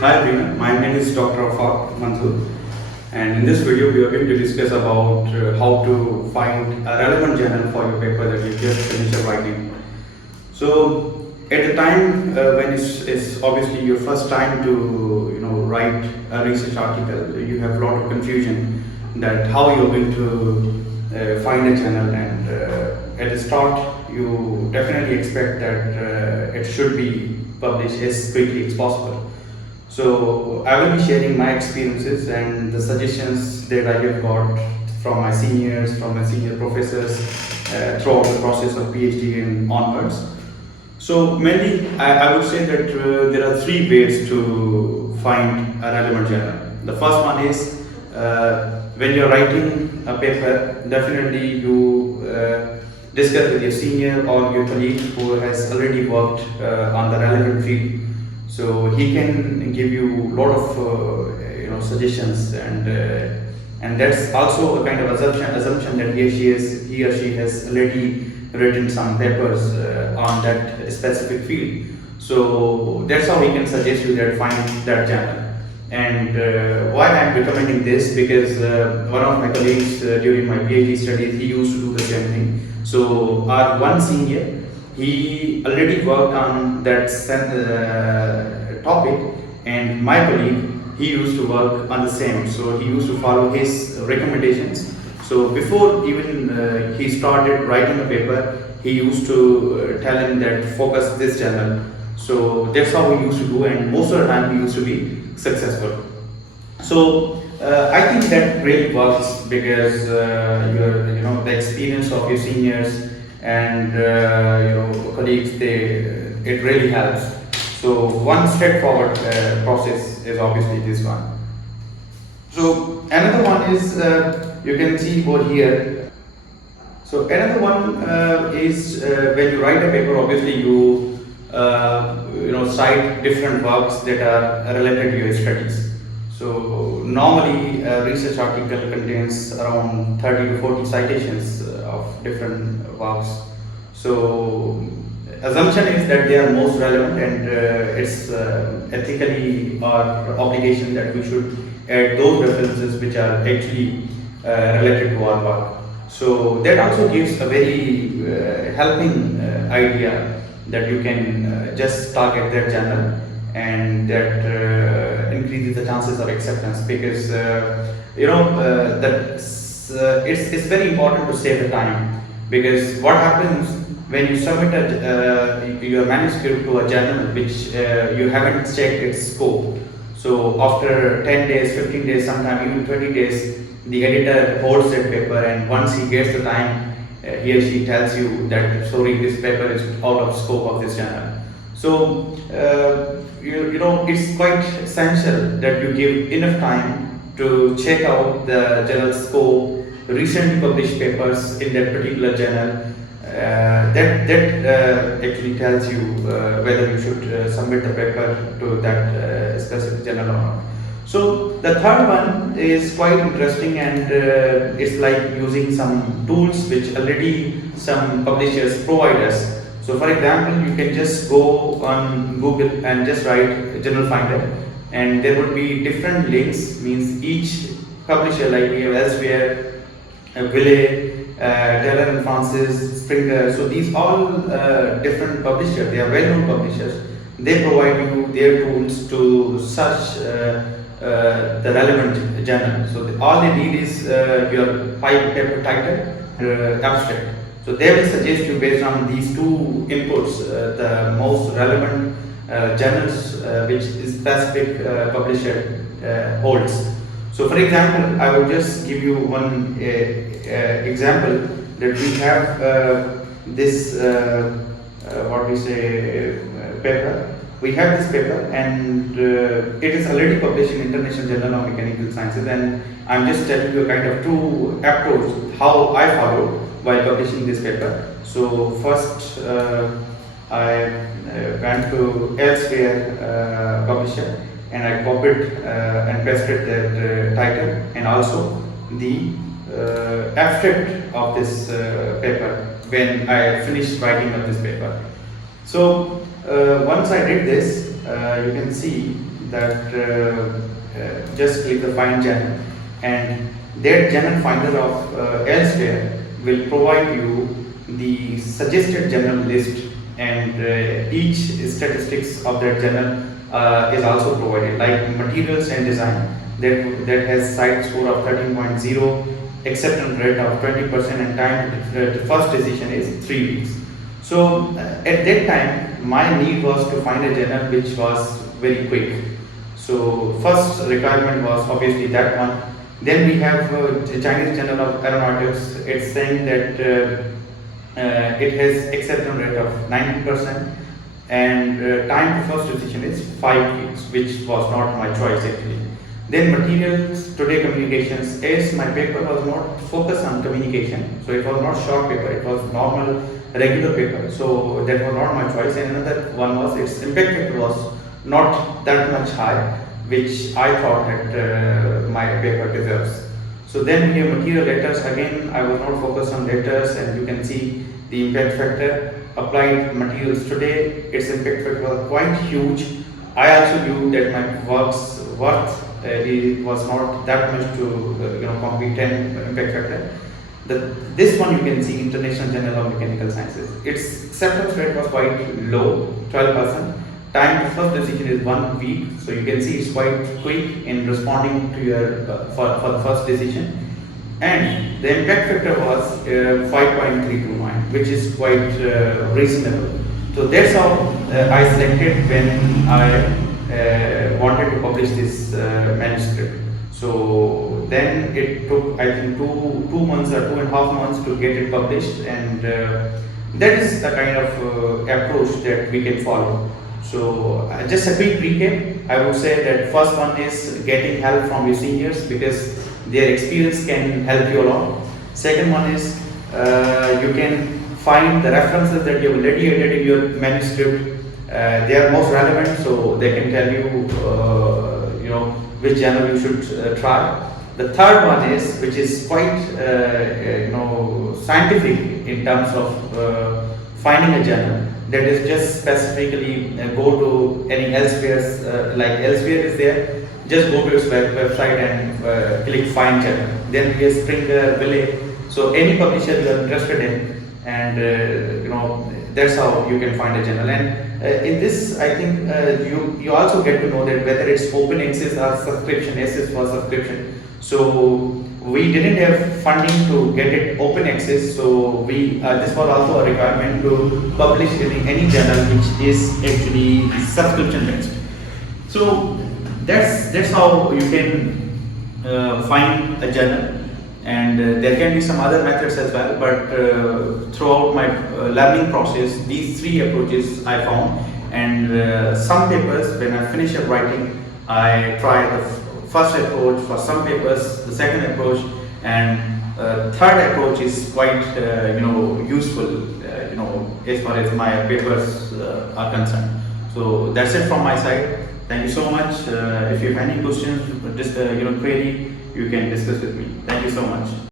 Hi everyone, my name is Dr. Afaq Mansoor, and in this video we are going to discuss about how to find a relevant journal for your paper that you just finished writing. So at the time when it's obviously your first time to write a research article, you have a lot of confusion that how you're going to find a journal, and at the start you definitely expect that it should be published as quickly as possible. So I will be sharing my experiences and the suggestions that I have got from my seniors, from my senior professors throughout the process of PhD and onwards. So mainly I would say that there are three ways to find a relevant journal. The first one is when you're writing a paper, definitely you discuss with your senior or your colleague who has already worked on the relevant field. So he can give you a lot of suggestions, and that's also a kind of assumption that he or she has already written some papers on that specific field. So that's how he can suggest you that find that journal. And why I'm recommending this, because one of my colleagues during my PhD studies, he used to do the same thing. So our one senior, he already worked on that topic, and my colleague, he used to work on the same. So he used to follow his recommendations. So before even he started writing a paper, he used to tell him that focus this journal. So that's how we used to do, and most of the time we used to be successful. So I think that really works because the experience of your seniors and colleagues, it really helps. So one straightforward process is obviously this one. So another one is you can see over here. So another one is when you write a paper, obviously you cite different works that are related to your studies. So normally a research article contains around 30 to 40 citations of different works. So assumption is that they are most relevant, and it's ethically our obligation that we should add those references which are actually related to our work. So that also gives a very helping idea that you can just target that journal, and that increases the chances of acceptance, because it's very important to save the time, because what happens when you submit your manuscript to a journal which you haven't checked its scope. So after 10 days, 15 days, sometimes even 20 days, the editor holds that paper, and once he gets the time, he or she tells you that sorry, this paper is out of scope of this journal. So it's quite essential that you give enough time to check out the journal scope, recently published papers in that particular journal. That actually tells you whether you should submit the paper to that specific journal or not. So the third one is quite interesting, and it's like using some tools which already some publishers provide us. So for example, you can just go on Google and just write Journal Finder, and there would be different links, means each publisher, like we have Elsevier, Wiley, Taylor and Francis, Springer. So these all different publishers, they are well-known publishers. They provide you their tools to search the relevant journal. So all they need is your paper title, abstract. So they will suggest you based on these two inputs the most relevant journals which specific publisher holds. So for example, I will just give you one example that we have this paper. We have this paper, and it is already published in International Journal of Mechanical Sciences, and I'm just telling you a kind of two approach how I followed while publishing this paper. So first I went to Elsevier publisher, and I copied and pasted that title and also the abstract of this paper when I finished writing of this paper. So once I did this, you can see that just click the find journal, and that journal finder of Elsevier will provide you the suggested journal list, and each statistics of that journal is also provided, like materials and design that has site score of 13.0, acceptance rate of 20%, and time the first decision is 3 weeks. So at that time my need was to find a journal which was very quick. So first requirement was obviously that one. Then we have the Chinese Journal of Aeronautics. It's saying that it has acceptance rate of 90%, and time to first decision is 5 weeks, which was not my choice actually. Then materials, today communications, as my paper was not focused on communication, so it was not short paper, it was normal regular paper, so that was not my choice. And another one was its impact factor was not that much high, which I thought that my paper deserves. So then we have material letters. Again, I was not focused on letters, and you can see the impact factor. Applied materials today, its impact factor was quite huge. I also knew that my work's worth it was not that much to compete 10 impact factor. This one you can see, International Journal of Mechanical Sciences. Its acceptance rate was quite low, 12%. Time to first decision is 1 week, so you can see it's quite quick in responding to your for the first decision. And the impact factor was 5.329, which is quite reasonable. So that's how I selected when I wanted to publish this manuscript. So then it took, I think, two months or 2.5 months to get it published, and that is the kind of approach that we can follow. So just a quick recap, I would say that first one is getting help from your seniors, because their experience can help you a lot. Second one is you can find the references that you have already added in your manuscript. They are most relevant, so they can tell you which journal you should try. The third one is, which is quite scientific in terms of finding a journal, that is just specifically go to any Elsevier, like Elsevier is there, just go to its website and click find journal. Then we have Springer, Wiley, so any publisher you are interested in, and that's how you can find a journal. And in this, I think you also get to know that whether it's open access or subscription, access for subscription. So we didn't have funding to get it open access, so this was also a requirement to publish in any journal which is actually subscription based. So that's how you can find a journal. And there can be some other methods as well, but throughout my learning process, these three approaches I found. And some papers, when I finish up writing, I try the first approach. For some papers, the second approach, and third approach is quite useful as far as my papers are concerned. So that's it from my side. Thank you so much. If you have any questions, query, you can discuss with me. Thank you so much.